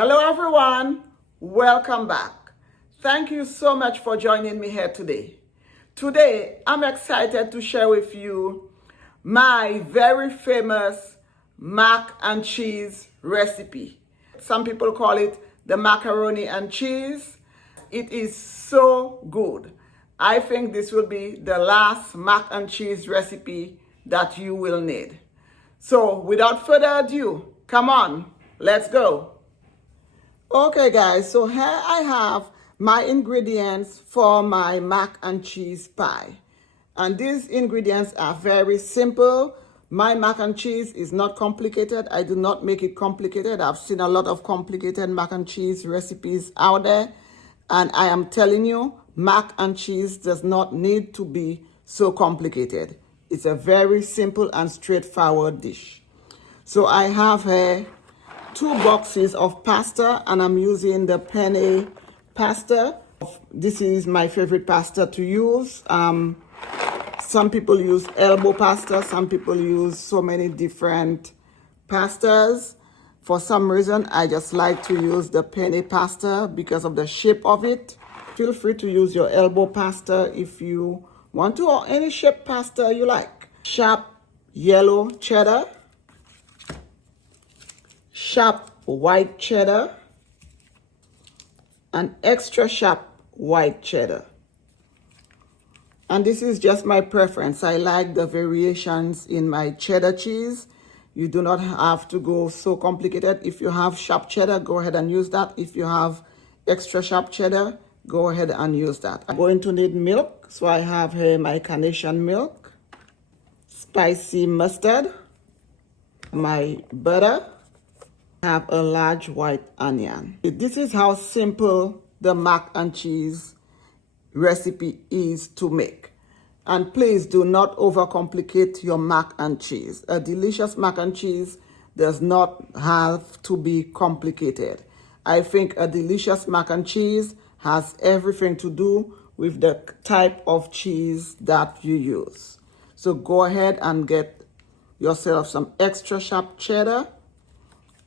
Hello everyone, welcome back. Thank you so much for joining me here today. Today, I'm excited to share with you my very famous mac and cheese recipe. Some people call it the macaroni and cheese. It is so good. I think this will be the last mac and cheese recipe that you will need. So without further ado, come on, let's go. Okay guys, so here I have my ingredients for my mac and cheese pie. And these ingredients are very simple. My mac and cheese is not complicated. I do not make it complicated. I've seen a lot of complicated mac and cheese recipes out there. And I am telling you, mac and cheese does not need to be so complicated. It's a very simple and straightforward dish. So I have here 2 boxes of pasta, and I'm using the penne pasta. This is my favorite pasta to use. Some people use elbow pasta. Some people use so many different pastas. For some reason, I just like to use the penne pasta because of the shape of it. Feel free to use your elbow pasta if you want to, or any shape pasta you like. Sharp yellow cheddar, sharp white cheddar, and extra sharp white cheddar. And this is just my preference. I like the variations in my cheddar cheese. You do not have to go so complicated. If you have sharp cheddar, go ahead and use that. If you have extra sharp cheddar, go ahead and use that. I'm going to need milk. So I have here my carnation milk, spicy mustard, my butter, have a large white onion. This is how simple the mac and cheese recipe is to make. And please do not overcomplicate your mac and cheese. A delicious mac and cheese does not have to be complicated. I think a delicious mac and cheese has everything to do with the type of cheese that you use. So go ahead and get yourself some extra sharp cheddar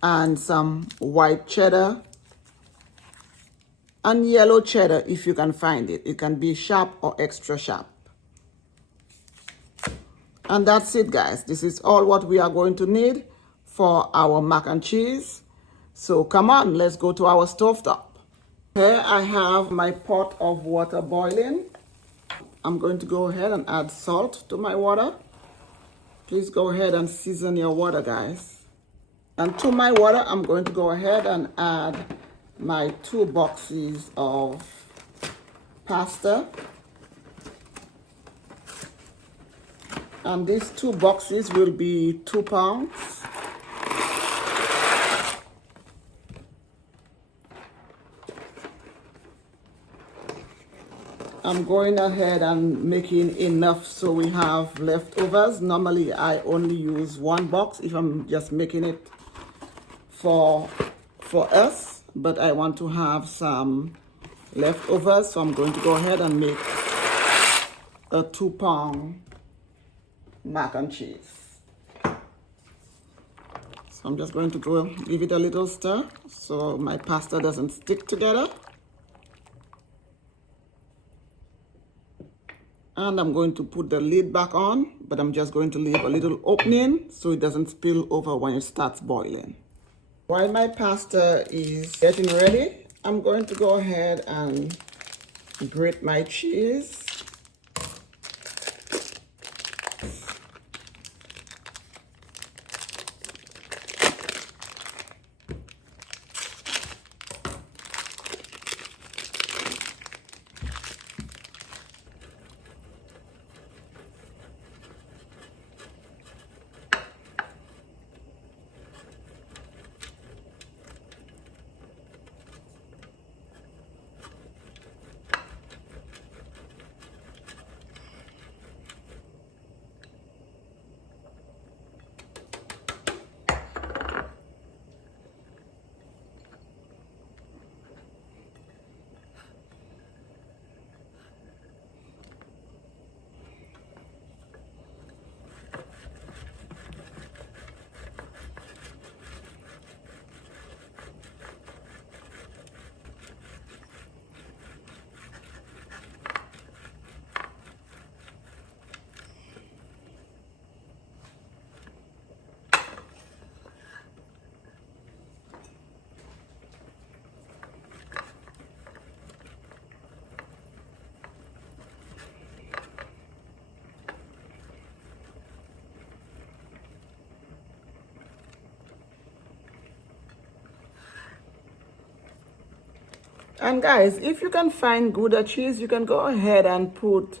and some white cheddar and yellow cheddar if you can find it. It can be sharp or extra sharp. And that's it, guys. This is all what we are going to need for our mac and cheese. So come on, let's go to our stovetop. Here I have my pot of water boiling. I'm going to go ahead and add salt to my water. Please go ahead and season your water, guys. And to my water, I'm going to go ahead and add my 2 boxes of pasta. And these 2 boxes will be 2 pounds. I'm going ahead and making enough so we have leftovers. Normally, I only use 1 box if I'm just making it for us, but I want to have some leftovers, so I'm going to go ahead and make a 2-pound mac and cheese. So I'm just going to go give it a little stir so my pasta doesn't stick together. And I'm going to put the lid back on, but I'm just going to leave a little opening so it doesn't spill over when it starts boiling. While my pasta is getting ready, I'm going to go ahead and grate my cheese. And guys, if you can find Gouda cheese, you can go ahead and put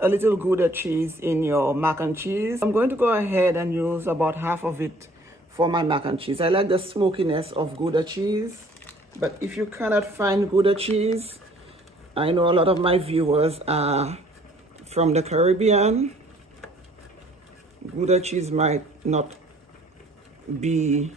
a little Gouda cheese in your mac and cheese. I'm going to go ahead and use about half of it for my mac and cheese. I like the smokiness of Gouda cheese, but if you cannot find Gouda cheese, I know a lot of my viewers are from the Caribbean. Gouda cheese might not be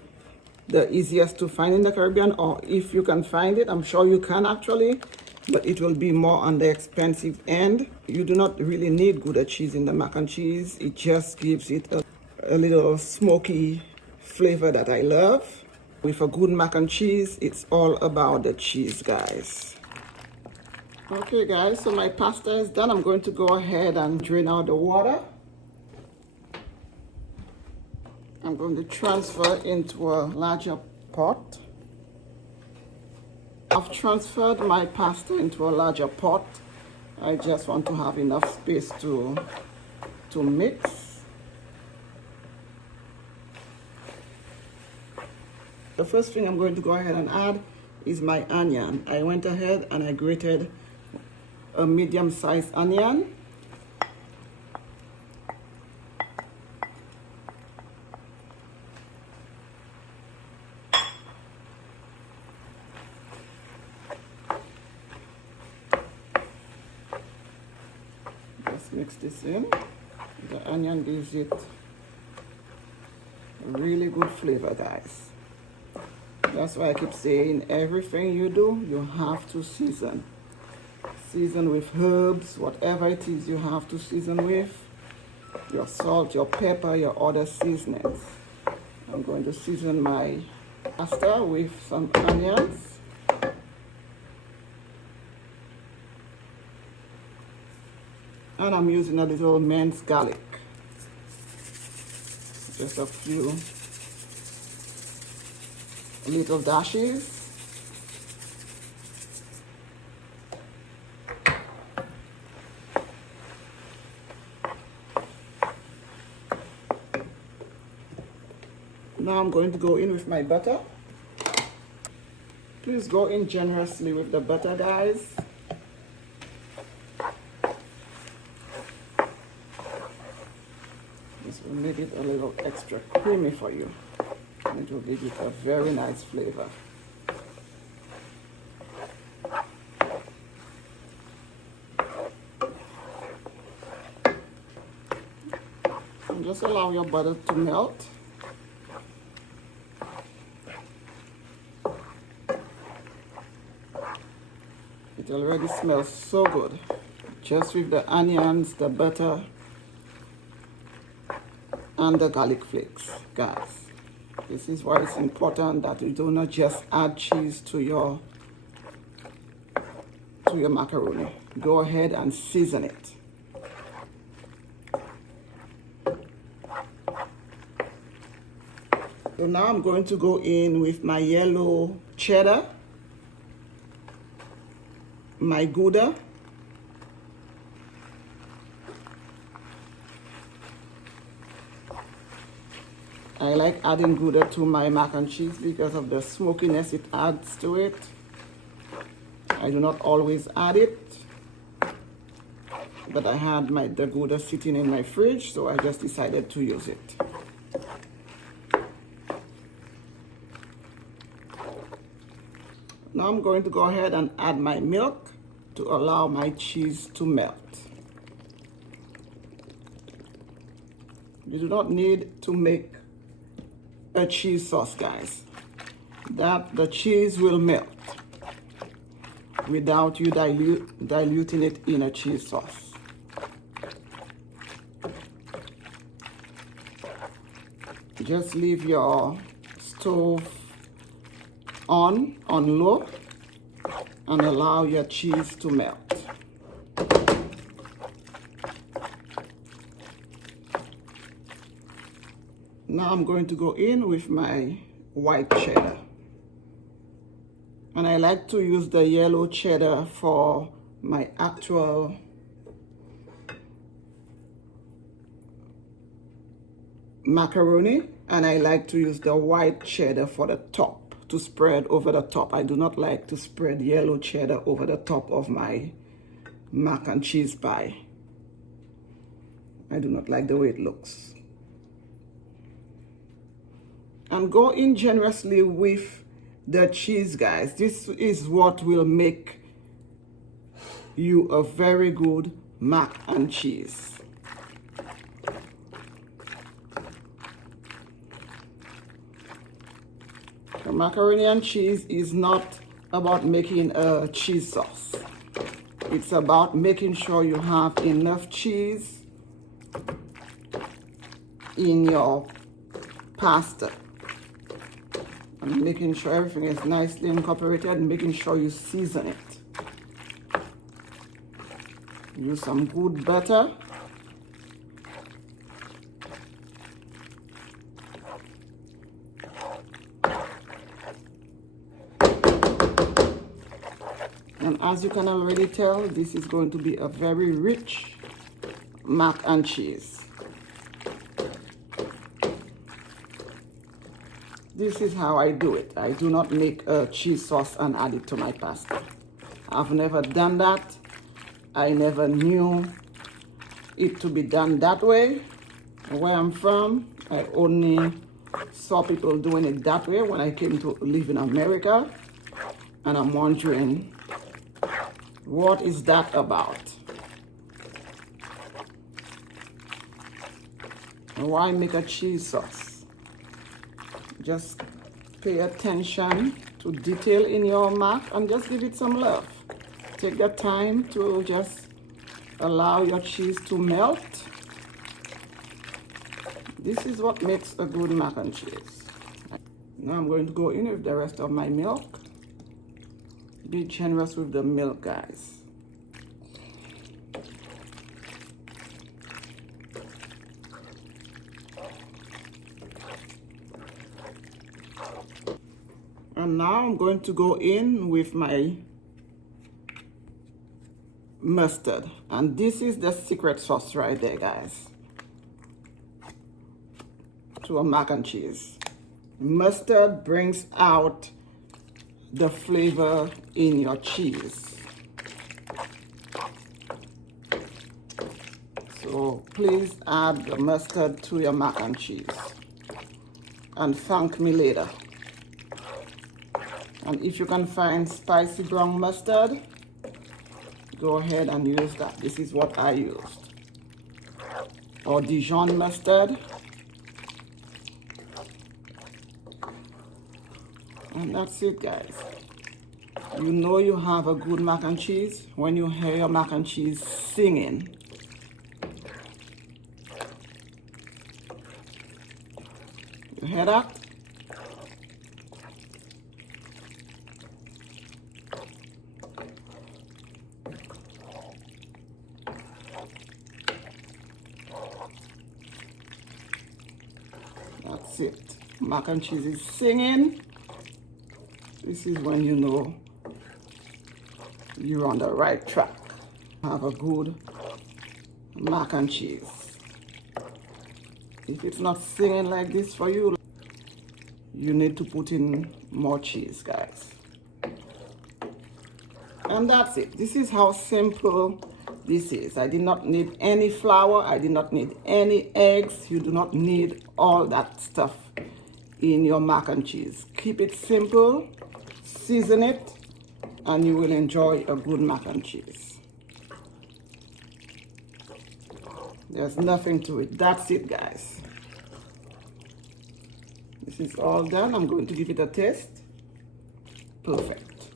the easiest to find in the Caribbean, or if you can find it, I'm sure you can actually, but it will be more on the expensive end. You do not really need Gouda cheese in the mac and cheese. It just gives it a little smoky flavor that I love. With a good mac and cheese, it's all about the cheese, guys. Okay guys, so my pasta is done. I'm going to go ahead and drain out the water. I'm going to transfer into a larger pot. I've transferred my pasta into a larger pot. I just want to have enough space to mix. The first thing I'm going to go ahead and add is my onion. I went ahead and I grated a medium-sized onion. Just mix this in. The onion gives it a really good flavor, guys. That's why I keep saying everything you do, you have to season. Season with herbs, whatever it is you have to season with. Your salt, your pepper, your other seasonings. I'm going to season my pasta with some onions. And I'm using a little minced garlic. Just a few little dashes. Now I'm going to go in with my butter. Please go in generously with the butter, guys. This will make it a little extra creamy for you, and it will give it a very nice flavor. And just allow your butter to melt. It already smells so good, just with the onions, the butter, and the garlic flakes, guys. This is why it's important that you do not just add cheese to your macaroni. Go ahead and season it. So now I'm going to go in with my yellow cheddar, my Gouda, I like adding Gouda to my mac and cheese because of the smokiness it adds to it. I do not always add it, but I had the Gouda sitting in my fridge, so I just decided to use it. Now I'm going to go ahead and add my milk to allow my cheese to melt. You do not need to make a cheese sauce, guys. The cheese will melt without you diluting it in a cheese sauce. Just leave your stove on low and allow your cheese to melt. Now I'm going to go in with my white cheddar. And I like to use the yellow cheddar for my actual macaroni, and I like to use the white cheddar for the top to spread over the top. I do not like to spread yellow cheddar over the top of my mac and cheese pie. I do not like the way it looks. And go in generously with the cheese, guys. This is what will make you a very good mac and cheese. The macaroni and cheese is not about making a cheese sauce. It's about making sure you have enough cheese in your pasta. And making sure everything is nicely incorporated and making sure you season it. Use some good butter. And as you can already tell, this is going to be a very rich mac and cheese. This is how I do it. I do not make a cheese sauce and add it to my pasta. I've never done that. I never knew it to be done that way. Where I'm from, I only saw people doing it that way when I came to live in America. And I'm wondering, what is that about? And why make a cheese sauce? Just pay attention to detail in your mac and just give it some love. Take the time to just allow your cheese to melt. This is what makes a good mac and cheese. Now I'm going to go in with the rest of my milk. Be generous with the milk, guys. And now I'm going to go in with my mustard. And this is the secret sauce right there, guys, to a mac and cheese. Mustard brings out the flavor in your cheese. So please add the mustard to your mac and cheese. And thank me later. And if you can find spicy brown mustard, go ahead and use that. This is what I used. Or Dijon mustard. And that's it, guys. You know you have a good mac and cheese when you hear your mac and cheese singing. You hear that? That's it. Mac and cheese is singing. This is when you know you're on the right track. Have a good mac and cheese. If it's not singing like this for you, you need to put in more cheese, guys. And that's it. This is how simple this is. I did not need any flour. I did not need any eggs. You do not need all that stuff in your mac and cheese. Keep it simple, season it, and you will enjoy a good mac and cheese. There's nothing to it. That's it, guys. This is all done. I'm going to give it a taste. Perfect.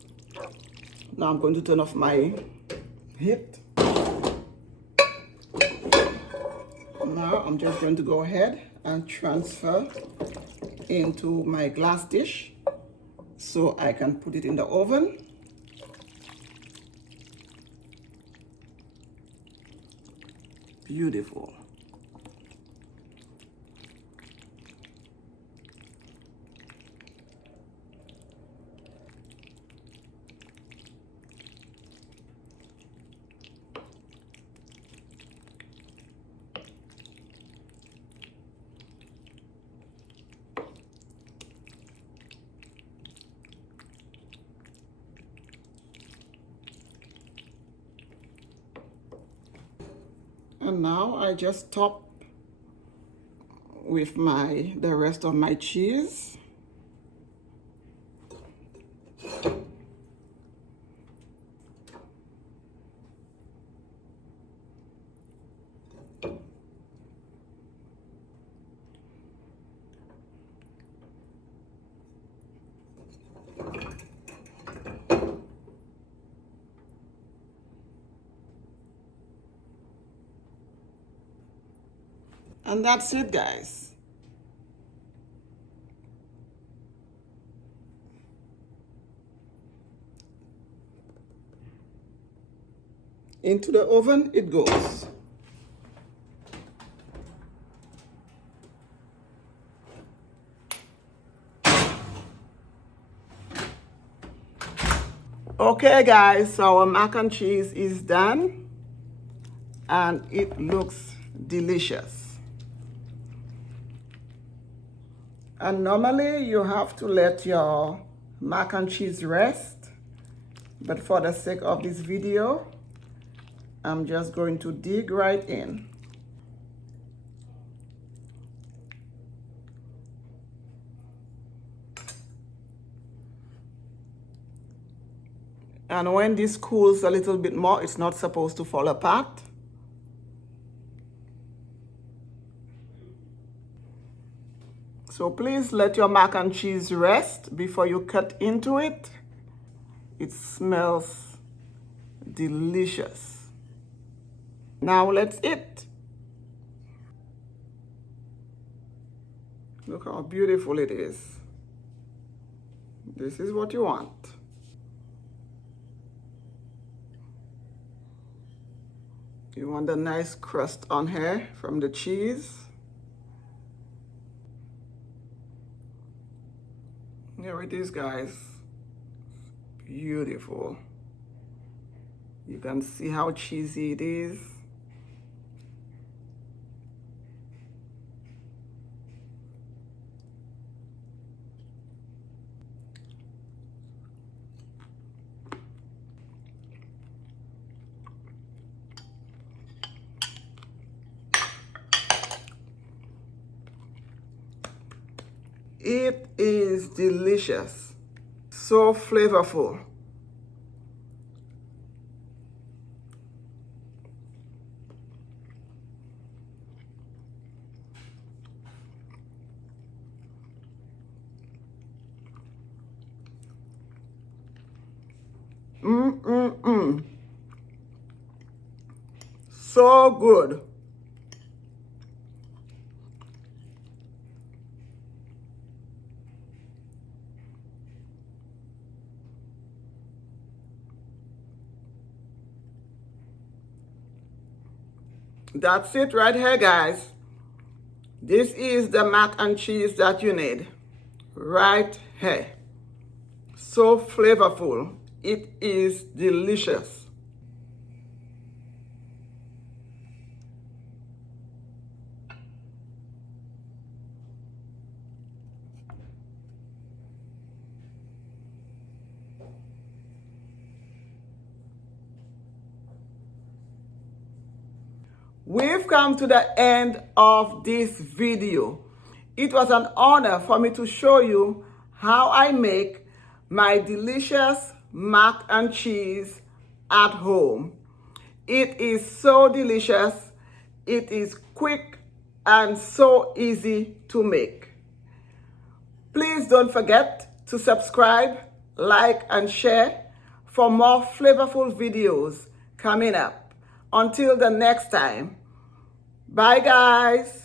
Now I'm going to turn off my heat. Now I'm just going to go ahead and transfer into my glass dish so I can put it in the oven. Beautiful. And now I just top with the rest of my cheese. And that's it, guys. Into the oven it goes. Okay, guys, so our mac and cheese is done and it looks delicious. And normally you have to let your mac and cheese rest, but for the sake of this video, I'm just going to dig right in. And when this cools a little bit more, it's not supposed to fall apart. So please let your mac and cheese rest before you cut into it. It smells delicious. Now let's eat. Look how beautiful it is. This is what you want. You want a nice crust on here from the cheese. Here it is, guys. Beautiful. You can see how cheesy it is. It is delicious, so flavorful. So good. That's it right here, guys. This is the mac and cheese that you need right here. So flavorful. It is delicious. We've come to the end of this video. It was an honor for me to show you how I make my delicious mac and cheese at home. It is so delicious, it is quick and so easy to make. Please don't forget to subscribe, like, and share for more flavorful videos coming up. Until the next time, bye guys.